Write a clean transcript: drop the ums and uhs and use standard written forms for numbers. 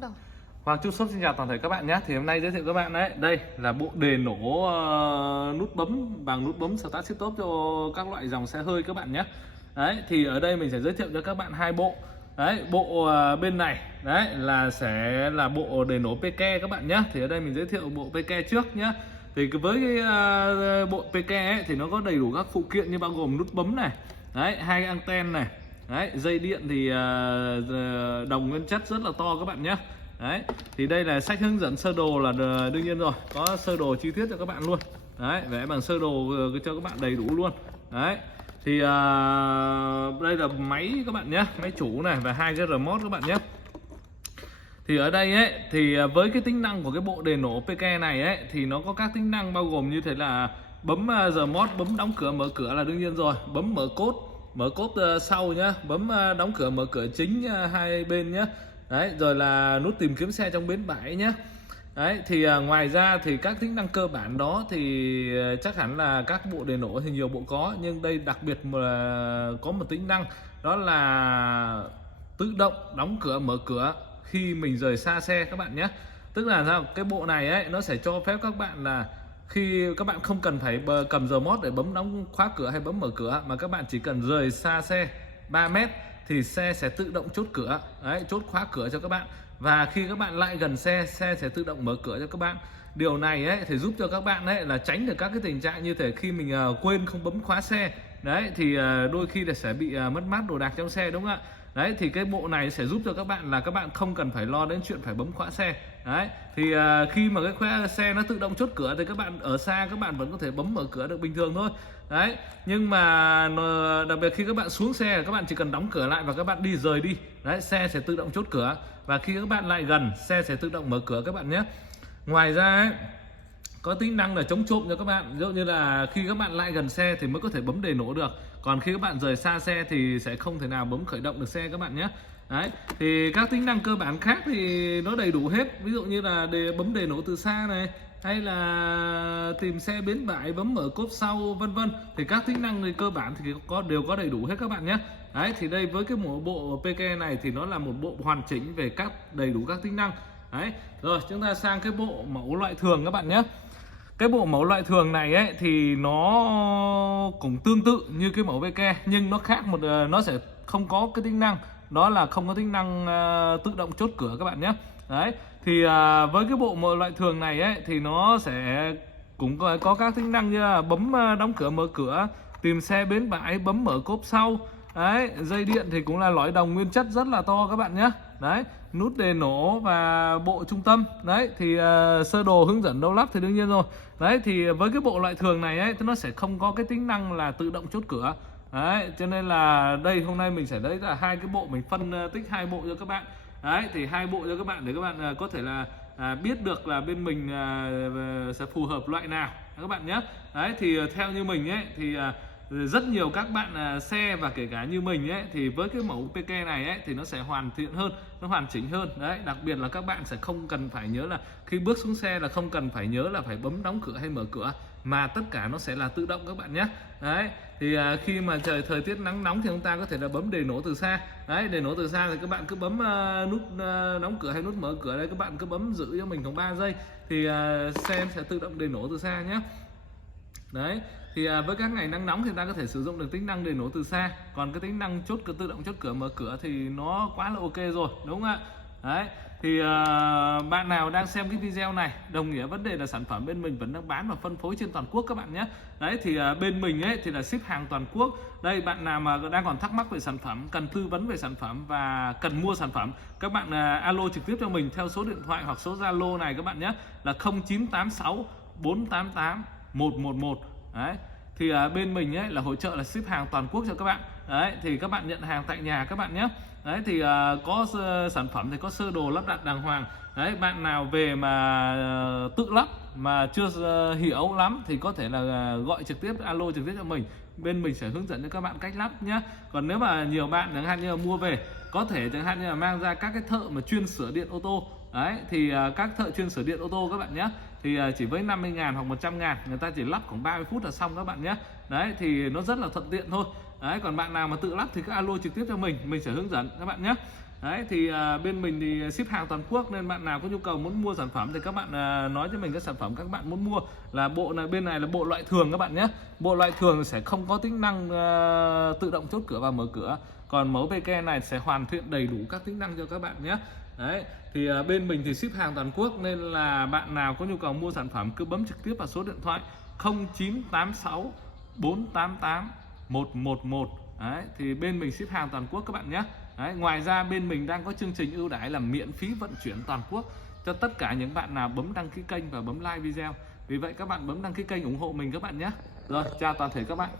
bắt đầu. Hoàng Trung Shop xin chào toàn thể các bạn nhé. Thì hôm nay giới thiệu các bạn đấy, đây là bộ đề nổ nút bấm bằng nút bấm Start Stop cho các loại dòng xe hơi các bạn nhé. Đấy, thì ở đây mình sẽ giới thiệu cho các bạn hai bộ. Đấy, bộ bên này đấy sẽ là bộ đề nổ PK các bạn nhé. Thì ở đây mình giới thiệu bộ PK trước nhé. Thì với cái bộ PK ấy, thì nó có đầy đủ các phụ kiện như bao gồm nút bấm này, đấy, hai cái anten này, đấy, dây điện thì đồng nguyên chất rất là to các bạn nhé. Đấy, thì đây là sách hướng dẫn sơ đồ là đương nhiên rồi, có sơ đồ chi tiết cho các bạn luôn. Đấy, vẽ bằng sơ đồ cho các bạn đầy đủ luôn. Đấy, thì đây là máy các bạn nhé, máy chủ này và hai cái remote các bạn nhé. Thì ở đây ấy thì với cái tính năng của cái bộ đề nổ PK này ấy thì nó có các tính năng bao gồm như thế là bấm remote, bấm đóng cửa mở cửa là đương nhiên rồi, bấm mở cốt sau nhá, bấm đóng cửa mở cửa chính hai bên nhá. Đấy, rồi là nút tìm kiếm xe trong bến bãi nhá. Đấy, thì ngoài ra thì các tính năng cơ bản đó thì chắc hẳn là các bộ đề nổ thì nhiều bộ có, nhưng đây đặc biệt mà có một tính năng đó là tự động đóng cửa mở cửa khi mình rời xa xe các bạn nhé. Tức là sao, cái bộ này ấy nó sẽ cho phép các bạn là khi các bạn không cần phải cầm remote để bấm đóng khóa cửa hay bấm mở cửa, mà các bạn chỉ cần rời xa xe 3 mét thì xe sẽ tự động chốt cửa. Đấy, chốt khóa cửa cho các bạn, và khi các bạn lại gần xe sẽ tự động mở cửa cho các bạn. Điều này ấy thì giúp cho các bạn ấy là tránh được các cái tình trạng như thể khi mình quên không bấm khóa xe đấy thì đôi khi là sẽ bị mất mát đồ đạc trong xe, đúng không ạ? Đấy, thì cái bộ này sẽ giúp cho các bạn là các bạn không cần phải lo đến chuyện phải bấm khóa xe. Đấy, thì khi mà cái khóa xe nó tự động chốt cửa thì các bạn ở xa các bạn vẫn có thể bấm mở cửa được bình thường thôi. Đấy, nhưng mà đặc biệt khi các bạn xuống xe các bạn chỉ cần đóng cửa lại và các bạn rời đi, đấy, xe sẽ tự động chốt cửa, và khi các bạn lại gần xe sẽ tự động mở cửa các bạn nhé. Ngoài ra ấy, có tính năng là chống trộm cho các bạn, ví dụ như là khi các bạn lại gần xe thì mới có thể bấm đề nổ được, còn khi các bạn rời xa xe thì sẽ không thể nào bấm khởi động được xe các bạn nhé. Đấy, thì các tính năng cơ bản khác thì nó đầy đủ hết, ví dụ như là bấm đề nổ từ xa này, hay là tìm xe bến bãi, bấm mở cốp sau, vân vân. Thì các tính năng thì cơ bản thì đều có đầy đủ hết các bạn nhé. Đấy, thì đây với cái bộ PK này thì nó là một bộ hoàn chỉnh về đầy đủ các tính năng. Đấy, rồi chúng ta sang cái bộ mẫu loại thường các bạn nhé. Cái bộ mẫu loại thường này ấy thì nó cũng tương tự như cái mẫu PK, nhưng nó khác nó sẽ không có cái tính năng, đó là không có tính năng tự động chốt cửa các bạn nhé. Đấy, thì với cái bộ loại thường này ấy thì nó sẽ cũng có các tính năng như là bấm đóng cửa mở cửa, tìm xe bến bãi, bấm mở cốp sau. Đấy, dây điện thì cũng là lõi đồng nguyên chất rất là to các bạn nhé. Đấy, nút đề nổ và bộ trung tâm. Đấy, thì sơ đồ hướng dẫn đâu lắp thì đương nhiên rồi. Đấy, thì với cái bộ loại thường này ấy thì nó sẽ không có cái tính năng là tự động chốt cửa. Đấy, cho nên là đây hôm nay mình sẽ lấy ra hai cái bộ, mình phân tích hai bộ cho các bạn. Đấy, thì hai bộ cho các bạn để các bạn có thể là biết được là bên mình sẽ phù hợp loại nào các bạn nhé. Đấy, thì theo như mình ấy thì rất nhiều các bạn xe và kể cả như mình ấy thì với cái mẫu PK này ấy thì nó sẽ hoàn thiện hơn, nó hoàn chỉnh hơn. Đấy, đặc biệt là các bạn sẽ không cần phải nhớ là khi bước xuống xe là không cần phải nhớ là phải bấm đóng cửa hay mở cửa, mà tất cả nó sẽ là tự động các bạn nhé. Đấy, thì khi mà thời tiết nắng nóng thì chúng ta có thể là bấm đề nổ từ xa. Đấy, đề nổ từ xa thì các bạn cứ bấm nút đóng cửa hay nút mở cửa đây, các bạn cứ bấm giữ cho mình khoảng 3 giây thì xe sẽ tự động đề nổ từ xa nhé. Đấy, thì với các ngày nắng nóng thì ta có thể sử dụng được tính năng đề nổ từ xa, còn cái tính năng tự động chốt cửa mở cửa thì nó quá là ok rồi, đúng không ạ? Đấy, thì bạn nào đang xem cái video này đồng nghĩa vấn đề là sản phẩm bên mình vẫn đang bán và phân phối trên toàn quốc các bạn nhé. Đấy, thì bên mình ấy thì là ship hàng toàn quốc. Đây, bạn nào mà đang còn thắc mắc về sản phẩm, cần tư vấn về sản phẩm và cần mua sản phẩm, các bạn alo trực tiếp cho mình theo số điện thoại hoặc số Zalo này các bạn nhé, là 0986 488 111. Đấy, thì bên mình ấy là hỗ trợ là ship hàng toàn quốc cho các bạn. Đấy, thì các bạn nhận hàng tại nhà các bạn nhé. Đấy, thì có sản phẩm thì có sơ đồ lắp đặt đàng hoàng. Đấy, bạn nào về mà tự lắp mà chưa hiểu lắm thì có thể là gọi trực tiếp, alo trực tiếp cho mình, bên mình sẽ hướng dẫn cho các bạn cách lắp nhé. Còn nếu mà nhiều bạn chẳng hạn như là mua về, có thể chẳng hạn như là mang ra các cái thợ mà chuyên sửa điện ô tô. Đấy, thì các thợ chuyên sửa điện ô tô các bạn nhé, thì chỉ với 50.000 hoặc 100.000 người ta chỉ lắp khoảng 30 phút là xong các bạn nhé. Đấy, thì nó rất là thuận tiện thôi. Đấy, còn bạn nào mà tự lắp thì cứ alo trực tiếp cho mình sẽ hướng dẫn các bạn nhé. Đấy thì bên mình thì ship hàng toàn quốc, nên bạn nào có nhu cầu muốn mua sản phẩm thì các bạn nói cho mình cái sản phẩm các bạn muốn mua. Là bộ này, bên này là bộ loại thường các bạn nhé. Bộ loại thường sẽ không có tính năng tự động chốt cửa và mở cửa, còn mẫu VK này sẽ hoàn thiện đầy đủ các tính năng cho các bạn nhé. Đấy thì bên mình thì ship hàng toàn quốc, nên là bạn nào có nhu cầu mua sản phẩm cứ bấm trực tiếp vào số điện thoại 0986 488 111. Đấy thì bên mình ship hàng toàn quốc các bạn nhé. Đấy, ngoài ra bên mình đang có chương trình ưu đãi là miễn phí vận chuyển toàn quốc cho tất cả những bạn nào bấm đăng ký kênh và bấm like video. Vì vậy các bạn bấm đăng ký kênh ủng hộ mình các bạn nhé. Rồi, chào toàn thể các bạn.